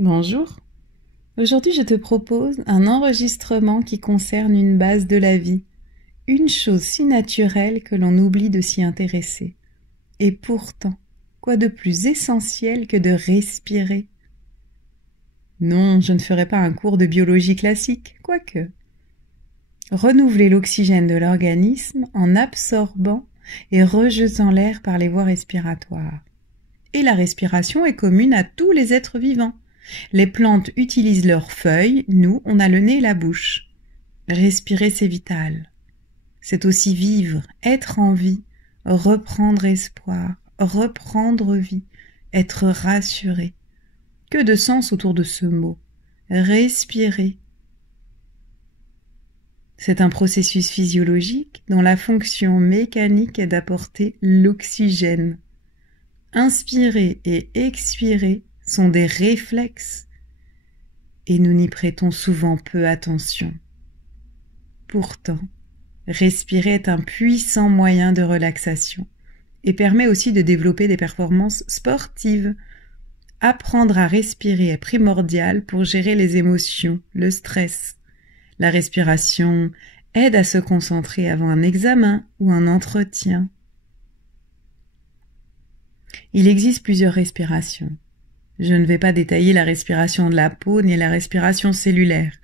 Bonjour. Aujourd'hui, je te propose un enregistrement qui concerne une base de la vie, une chose si naturelle que l'on oublie de s'y intéresser. Et pourtant, quoi de plus essentiel que de respirer? Non, je ne ferai pas un cours de biologie classique, quoique. Renouveler l'oxygène de l'organisme en absorbant et rejetant l'air par les voies respiratoires. Et la respiration est commune à tous les êtres vivants. Les plantes utilisent leurs feuilles, nous, on a le nez et la bouche. Respirer, c'est vital. C'est aussi vivre, être en vie, reprendre espoir, reprendre vie, être rassuré. Que de sens autour de ce mot. Respirer. C'est un processus physiologique dont la fonction mécanique est d'apporter l'oxygène. Inspirer et expirer sont des réflexes et nous n'y prêtons souvent peu attention. Pourtant, respirer est un puissant moyen de relaxation et permet aussi de développer des performances sportives. Apprendre à respirer est primordial pour gérer les émotions, le stress. La respiration aide à se concentrer avant un examen ou un entretien. Il existe plusieurs respirations. Je ne vais pas détailler la respiration de la peau ni la respiration cellulaire.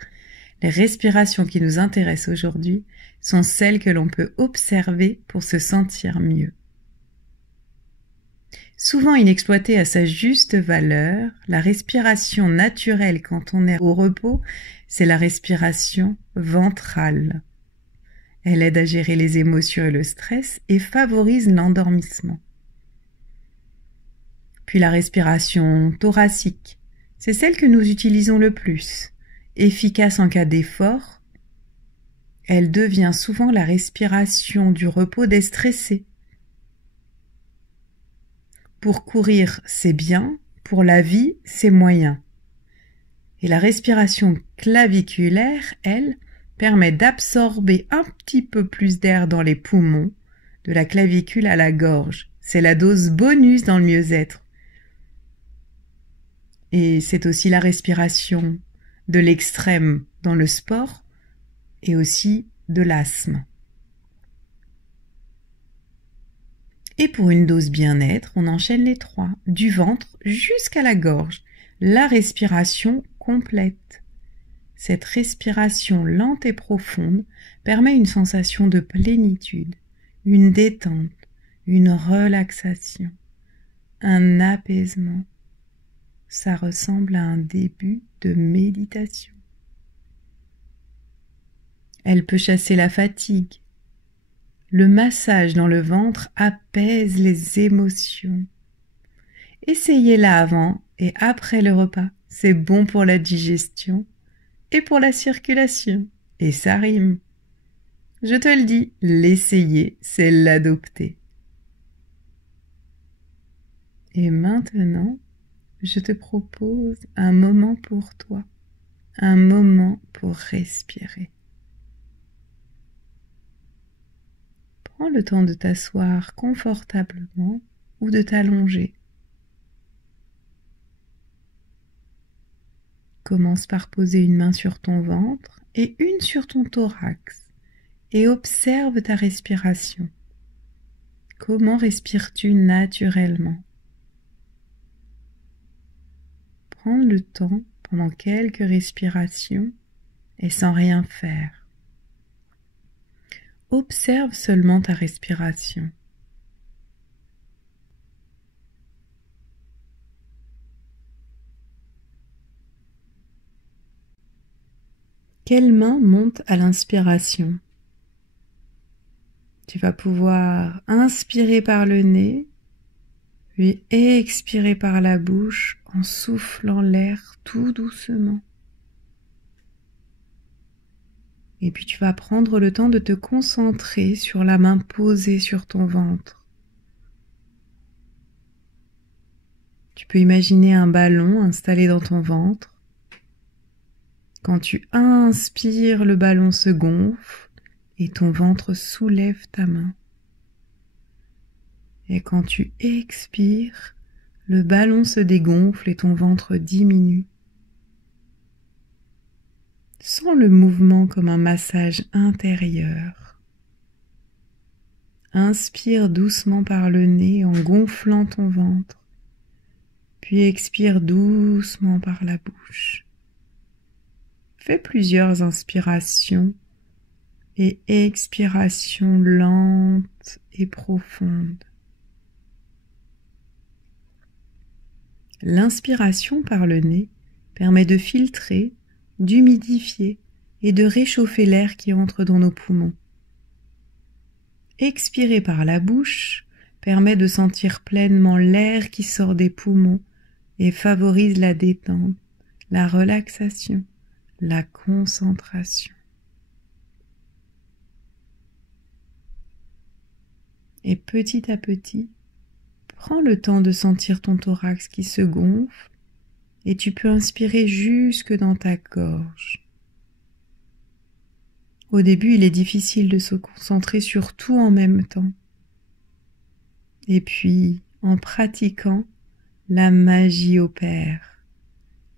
Les respirations qui nous intéressent aujourd'hui sont celles que l'on peut observer pour se sentir mieux. Souvent inexploitée à sa juste valeur, la respiration naturelle quand on est au repos, c'est la respiration ventrale. Elle aide à gérer les émotions et le stress et favorise l'endormissement. Puis la respiration thoracique, c'est celle que nous utilisons le plus. Efficace en cas d'effort, elle devient souvent la respiration du repos des stressés. Pour courir, c'est bien, pour la vie, c'est moyen. Et la respiration claviculaire, elle, permet d'absorber un petit peu plus d'air dans les poumons, de la clavicule à la gorge. C'est la dose bonus dans le mieux-être. Et c'est aussi la respiration de l'extrême dans le sport et aussi de l'asthme. Et pour une dose bien-être, on enchaîne les trois, du ventre jusqu'à la gorge, la respiration complète. Cette respiration lente et profonde permet une sensation de plénitude, une détente, une relaxation, un apaisement. Ça ressemble à un début de méditation. Elle peut chasser la fatigue. Le massage dans le ventre apaise les émotions. Essayez-la avant et après le repas. C'est bon pour la digestion et pour la circulation. Et ça rime. Je te le dis, l'essayer, c'est l'adopter. Et maintenant, je te propose un moment pour toi, un moment pour respirer. Prends le temps de t'asseoir confortablement ou de t'allonger. Commence par poser une main sur ton ventre et une sur ton thorax et observe ta respiration. Comment respires-tu naturellement? Prends le temps pendant quelques respirations et sans rien faire. Observe seulement ta respiration. Quelle main monte à l'inspiration? Tu vas pouvoir inspirer par le nez, puis expirer par la bouche en soufflant l'air tout doucement. Et puis tu vas prendre le temps de te concentrer sur la main posée sur ton ventre. Tu peux imaginer un ballon installé dans ton ventre. Quand tu inspires, le ballon se gonfle et ton ventre soulève ta main. Et quand tu expires, le ballon se dégonfle et ton ventre diminue. Sens le mouvement comme un massage intérieur. Inspire doucement par le nez en gonflant ton ventre, puis expire doucement par la bouche. Fais plusieurs inspirations et expirations lentes et profondes. L'inspiration par le nez permet de filtrer, d'humidifier et de réchauffer l'air qui entre dans nos poumons. Expirer par la bouche permet de sentir pleinement l'air qui sort des poumons et favorise la détente, la relaxation, la concentration. Et petit à petit, prends le temps de sentir ton thorax qui se gonfle et tu peux inspirer jusque dans ta gorge. Au début, il est difficile de se concentrer sur tout en même temps. Et puis, en pratiquant, la magie opère.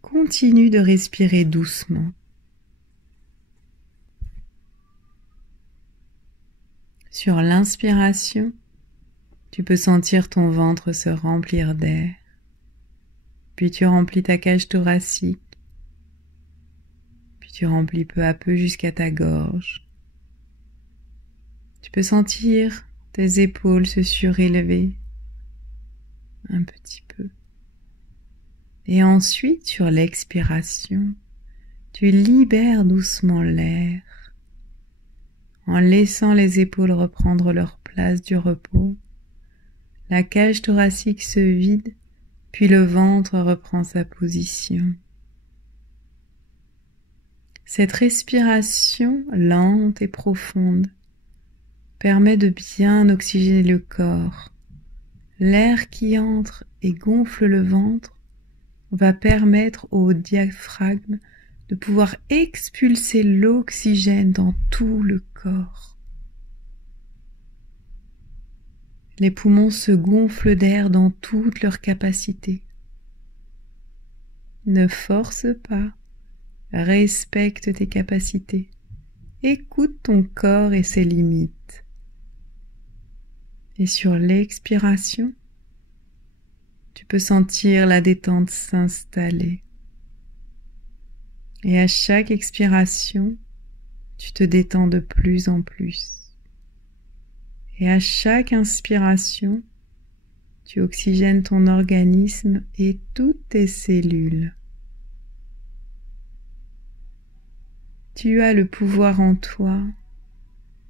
Continue de respirer doucement. Sur l'inspiration, tu peux sentir ton ventre se remplir d'air. Puis tu remplis ta cage thoracique. Puis tu remplis peu à peu jusqu'à ta gorge. Tu peux sentir tes épaules se surélever un petit peu. Et ensuite, sur l'expiration, tu libères doucement l'air en laissant les épaules reprendre leur place du repos. La cage thoracique se vide, puis le ventre reprend sa position. Cette respiration lente et profonde permet de bien oxygéner le corps. L'air qui entre et gonfle le ventre va permettre au diaphragme de pouvoir expulser l'oxygène dans tout le corps. Les poumons se gonflent d'air dans toute leur capacité. Ne force pas, respecte tes capacités, écoute ton corps et ses limites. Et sur l'expiration, tu peux sentir la détente s'installer. Et à chaque expiration, tu te détends de plus en plus. Et à chaque inspiration, tu oxygènes ton organisme et toutes tes cellules. Tu as le pouvoir en toi,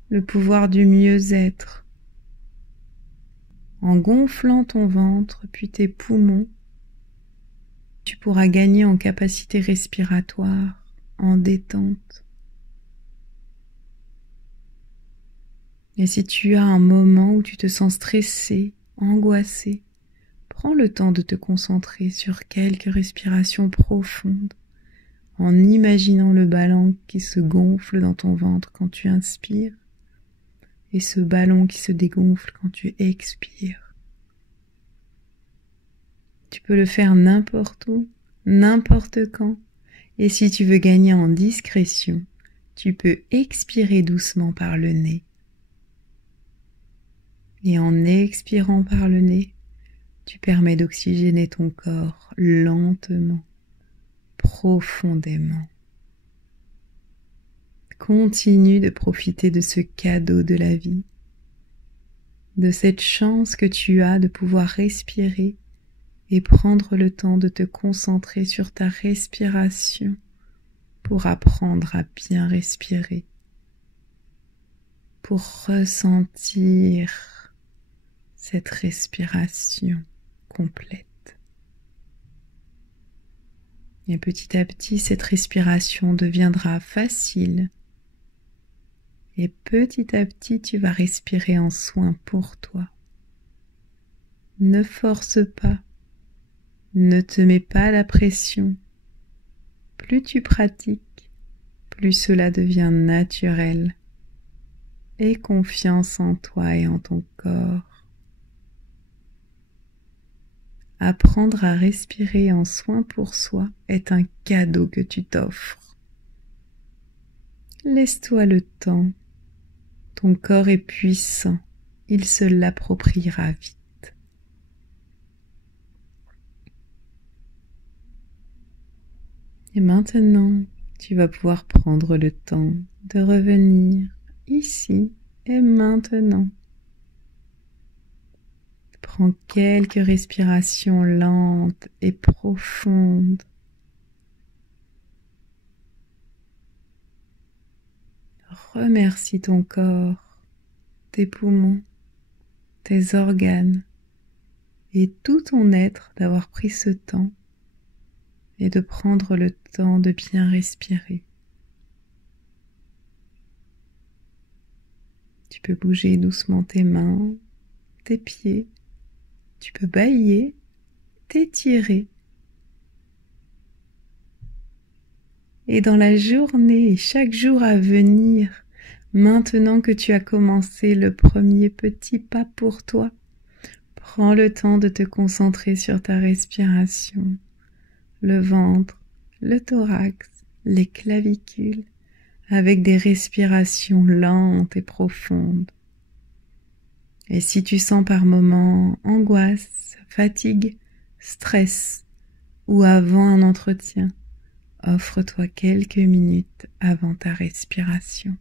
le pouvoir du mieux-être. En gonflant ton ventre puis tes poumons, tu pourras gagner en capacité respiratoire, en détente. Et si tu as un moment où tu te sens stressé, angoissé, prends le temps de te concentrer sur quelques respirations profondes en imaginant le ballon qui se gonfle dans ton ventre quand tu inspires et ce ballon qui se dégonfle quand tu expires. Tu peux le faire n'importe où, n'importe quand. Et si tu veux gagner en discrétion, tu peux expirer doucement par le nez. Et en expirant par le nez, tu permets d'oxygéner ton corps lentement, profondément. Continue de profiter de ce cadeau de la vie, de cette chance que tu as de pouvoir respirer et prendre le temps de te concentrer sur ta respiration pour apprendre à bien respirer, pour ressentir cette respiration complète. Et petit à petit, cette respiration deviendra facile. Et petit à petit, tu vas respirer en soin pour toi. Ne force pas. Ne te mets pas la pression. Plus tu pratiques, plus cela devient naturel. Aie confiance en toi et en ton corps. Apprendre à respirer en soin pour soi est un cadeau que tu t'offres. Laisse-toi le temps. Ton corps est puissant, il se l'appropriera vite. Et maintenant, tu vas pouvoir prendre le temps de revenir ici et maintenant. Prends quelques respirations lentes et profondes. Remercie ton corps, tes poumons, tes organes et tout ton être d'avoir pris ce temps et de prendre le temps de bien respirer. Tu peux bouger doucement tes mains, tes pieds, tu peux bâiller, t'étirer. Et dans la journée et chaque jour à venir, maintenant que tu as commencé le premier petit pas pour toi, prends le temps de te concentrer sur ta respiration, le ventre, le thorax, les clavicules, avec des respirations lentes et profondes. Et si tu sens par moments angoisse, fatigue, stress ou avant un entretien, offre-toi quelques minutes avant ta respiration.